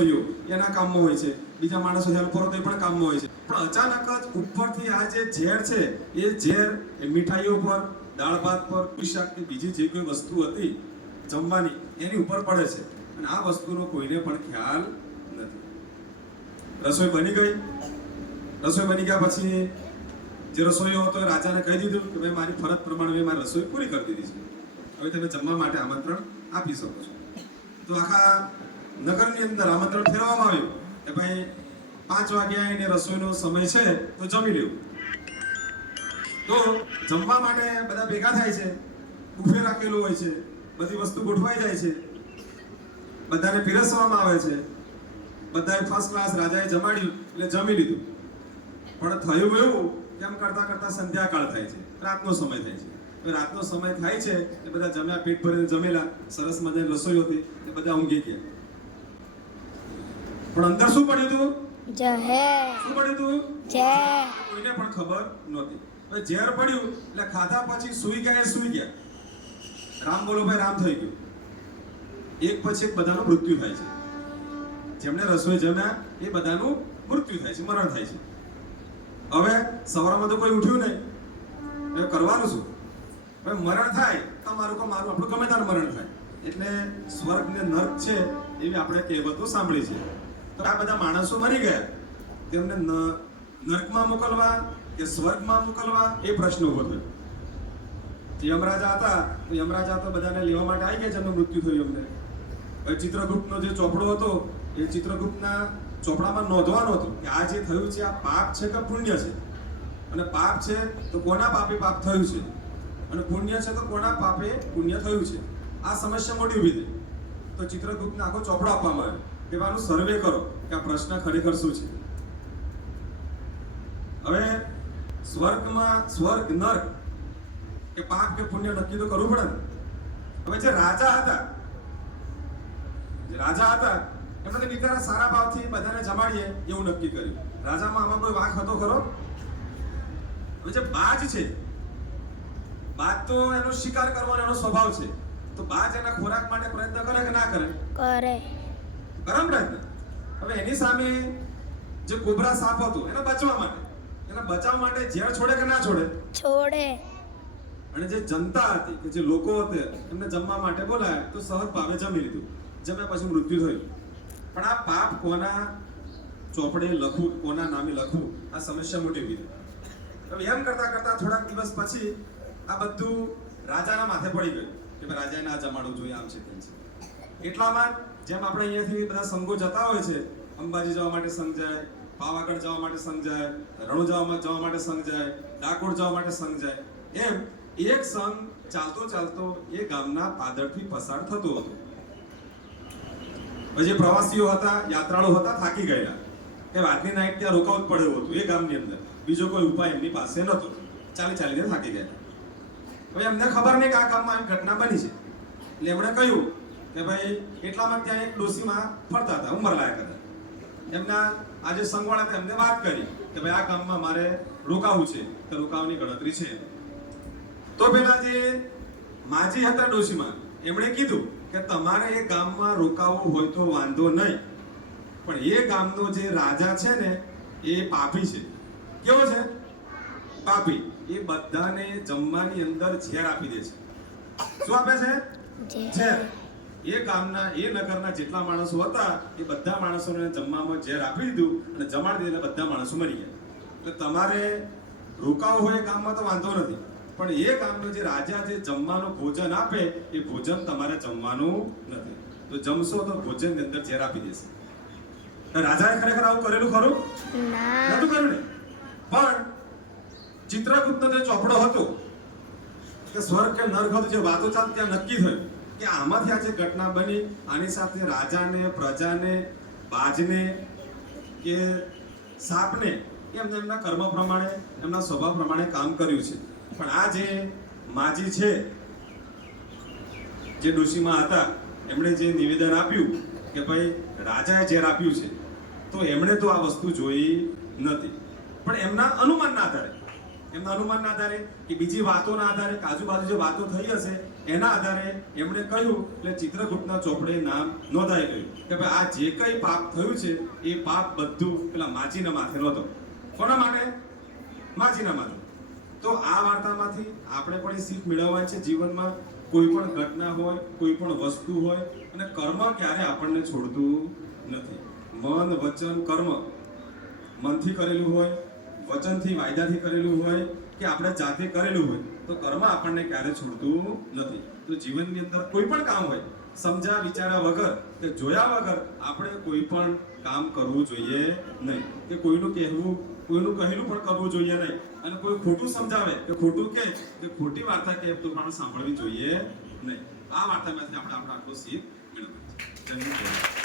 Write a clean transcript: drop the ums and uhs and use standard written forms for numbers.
એના કામમાં હોય છે, બીજા માણસો હેલ્પ કરો તો એ પણ કામમાં હોય છે. પણ અચાનક જ ઉપરથી આ જે ઝેર છે એ ઝેર મીઠાઈઓ પર, દાળ ભાત પર, શાક કે બીજી જે કોઈ વસ્તુ હતી જમવાની એની ઉપર પડે છે અને આ વસ્તુનો કોઈને પણ ખ્યાલ નથી. રસોઈ બની ગઈ. રસોઈ બની ગયા પછી જે રસોઈયો હતો રાજાને કહી દીધું કે ભાઈ મારી ફરજ પ્રમાણે મેં મારી રસોઈ પૂરી કરી દીધી છે, હવે તમે જમવા માટે આમંત્રણ આપી શકો છો. તો આખા નગરની અંદર આમંત્રણ ફેરવવામાં આવ્યું કે ભાઈ 5 વાગ્યા એને રસોઈનો સમય છે તો જમી લેવું. તો જમવા માટે બધા ભેગા થાય છે, બુફે રાખેલું હોય છે, બધી વસ્તુ ગોઠવાઈ જાય છે, બધાને પીરસવામાં આવે છે, બધાએ ફર્સ્ટ ક્લાસ રાજાએ જમાડ્યું એટલે જમી લીધું. પણ થયું એવું કેમ કરતા કરતા સંધ્યાકાળ થાય છે, રાતનો સમય થાય છે. રાતનો સમય થાય છે એટલે બધા જમ્યા, પેટ ભરીને જમેલા, સરસ મજાની રસોઈ હતી એટલે બધા ઊંઘી ગયા. પણ અંદર શું પડ્યું હતું? ઝેર. શું પડ્યું હતું? ઝેર. કોઈને પણ ખબર નહોતી. હવે ઝેર પડ્યું એટલે ખાધા પછી સૂઈ ગયા. રામ બોલો ભાઈ રામ થઈ ગયું. એક પછી એક બધાનું મૃત્યુ થાય છે. જેમને રસોઈ જમ્યા એ બધાનું મૃત્યુ થાય છે, મરણ થાય છે. હવે સવારમાં તો કોઈ ઉઠ્યું નહીં, હવે કરવાનું શું? હવે મરણ થાય તમારું કે મારું, આપણું ગમે ત્યારે મરણ થાય. એટલે સ્વર્ગ ને નર્ક છે એવી આપણે કહેવતો સાંભળી છે. તો આ બધા માણસો મરી ગયા, તેમને નર્કમાં મોકલવા કે સ્વર્ગમાં મોકલવા એ પ્રશ્ન ઉભો થયો. યમરાજા હતા તો યમરાજા તો બધાને લેવા માટે આવી ગયા, જેમનું મૃત્યુ થયું એમને. હવે ચિત્રગુપ્તનો જે ચોપડો હતો એ ચિત્રગુપ્તના ચોપડામાં નોંધવાનું હતું કે આ જે થયું છે આ પાપ છે કે પુણ્ય છે, અને પાપ છે તો કોના પાપે પાપ થયું છે, અને પુણ્ય છે તો કોના પાપે પુણ્ય થયું છે. આ સમસ્યા મોટી ઊભી થઈ. તો ચિત્રગુપ્તને આખો ચોપડો આપવામાં આવ્યો કે આનું સર્વે કરો કે આ પ્રશ્ન ખરેખર શું છે. હવે સ્વર્ગ નર્ક કે પાપ કે પુણ્ય નક્કી તો કરવું પડે ને. હવે જે રાજા હતા એમને બિચારા સારા ભાવથી બધાને જમાડીએ એવું નક્કી કર્યું. રાજામાં આમાં કોઈ વાંક હતો ખરો? હવે જે બાજ છે, બાજ તો એનો શિકાર કરવાનો એનો સ્વભાવ છે, તો બાજ એના ખોરાક માટે પ્રયત્ન કરે કે ના કરે? કરે પ્રયત્ન. હવે એની સામે જે કોબરા સાપ હતો એને બચાવવા માટે ઝેર છોડે કે ના છોડે? છોડે. અને જે જનતા હતી કે જે લોકો હતા એમને જમવા માટે બોલાયા તો સહજ ભાવે જમી લીધું. જમ્યા પછી મૃત્યુ થયું. પણ આ પાપ કોના ચોપડે લખવું, કોના નામે લખવું, આ સમસ્યા મોટી ઊભી થઈ. હવે એમ કરતા થોડાક દિવસ પછી આ બધું રાજાના માથે પડી ગયું કે ભાઈ રાજાને આ જમાડવું જોઈએ, આમ છે તેમ છે. એટલામાં જેમ આપણે અહીંયાથી બધા સંઘો જતા હોય છે, અંબાજી જવા માટે સંઘ જાય, પાવાગઢ જવા માટે સંઘ જાય, રણુ જવા માટે સંઘ જાય, ડાકોર જવા માટે સંઘ જાય, એમ એક સંઘ ચાલતો એ ગામના પાદરથી પસાર થતો હતો. જે પ્રવાસીઓ હતા, યાત્રાળુ હતા, થાકી ગયેલા કે આજની નાઈટ ત્યાં રોકાવું જ પડ્યું હતું એ ગામની અંદર. બીજો કોઈ ઉપાય એમની પાસે નહોતો. ચાલીને થાકી ગયા. હવે એમને ખબર નહીં કે આ ગામમાં આવી ઘટના બની છે. એટલે એમણે કહ્યું કે ભાઈ એટલામાં ત્યાં એક ડોસીમાં ફરતા હતા, ઉંમરલાયક હતા. એમના આજે સંઘવાળા હતા એમને વાત કરી કે ભાઈ આ ગામમાં મારે રોકાવું છે, તો રોકાવાની ગણતરી છે. તો પેલા જે માજી હતા ડોસીમાં એમણે કીધું કે તમારે એ ગામમાં રોકાવું હોય તો વાંધો નહીં, પણ એ ગામનો જે રાજા છે ને એ પાપી છે. કેવો છે? પાપી. એ બધાને જમવાની અંદર ઝેર આપી દે છે. શું આપે છે? ઝેર. એ ગામના, એ નગરના જેટલા માણસો હતા એ બધા માણસોને જમવામાં ઝેર આપી દીધું અને જમાડી દીધા, બધા માણસો મરી ગયા. એટલે તમારે રોકાવું હોય એ ગામમાં તો વાંધો નથી, પણ એ ગામનો જે રાજા જે જમવાનું ભોજન આપે એ ભોજન તમારે જમવાનું નથી. તો જમશો તો ભોજનની અંદર ઝેર આપી દેશે. રાજાએ ખરેખર આવું કરેલું ખરું? નતું કર્યું ને. પણ ચિત્રગુપ્તનો જે ચોપડો હતો કે સ્વર્ગ કે નર્ક હતો, જે વાતો ચાલતી ત્યાં નક્કી થયું કે આમાંથી આ જે ઘટના બની આની સાથે રાજાને, પ્રજાને, બાજને કે સાપને એમને એમના કર્મ પ્રમાણે, એમના સ્વભાવ પ્રમાણે કામ કર્યું છે. પણ આ જે માજી છે, જે ડોશીમાં હતા, એમણે જે નિવેદન આપ્યું કે ભાઈ રાજાએ ઝેર આપ્યું છે, તો એમણે તો આ વસ્તુ જોઈ નથી. પણ એમના અનુમાનના આધારે કે બીજી વાતોના આધારે, આજુબાજુ જે વાતો થઈ હશે એના આધારે એમણે કહ્યું એટલે ચિત્રગુપ્તના ચોપડે નામ નોંધાઈ ગયું કે ભાઈ આ જે કંઈ પાપ થયું છે એ પાપ બધું પેલા માજીના માથે નહોતો. કોના માટે? માજીના માથે. તો આ વાર્તામાંથી આપણે પણ એ શીખ મેળવવાની છે જીવનમાં. કોઈ પણ ઘટના હોય, કોઈ પણ વસ્તુ હોય, અને કર્મ ક્યારે આપણને છોડતું નથી. મન, વચન, કર્મ મનથી કરેલું હોય, વચનથી વાયદાથી કરેલું હોય કે આપણે જાતે કરેલું હોય તો કર્મ આપણને ક્યારે છોડતું નથી. તો જીવનની અંદર કોઈ પણ કામ હોય, સમજ્યા વિચાર્યા વગર કે જોયા વગર આપણે કોઈ પણ કામ કરવું જોઈએ નહીં. કે કોઈનું કહેવું, કોઈનું કહેલું પણ કરવું જોઈએ નહીં. અને કોઈ ખોટું સમજાવે કે ખોટું કહે કે ખોટી વાર્તા કહે તો પણ સાંભળવી જોઈએ નહીં. આ વાર્તામાંથી આપણે આટલું શીખ મેળવીએ.